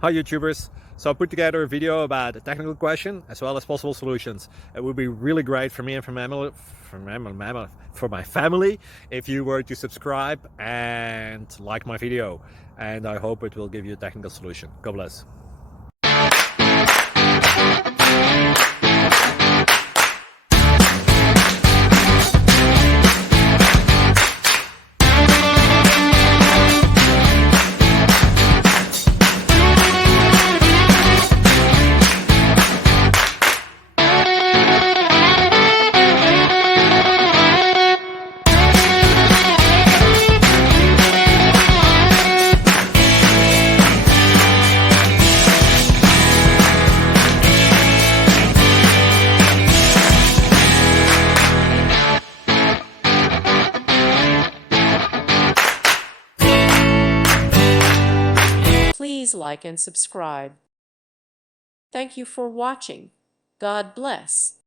Hi YouTubers! So I put together a video about a technical question as well as possible solutions. It would be really great for me and for my family if you were to subscribe and like my video, and I hope it will give you a technical solution. God bless. Please like and subscribe. Thank you for watching. God bless.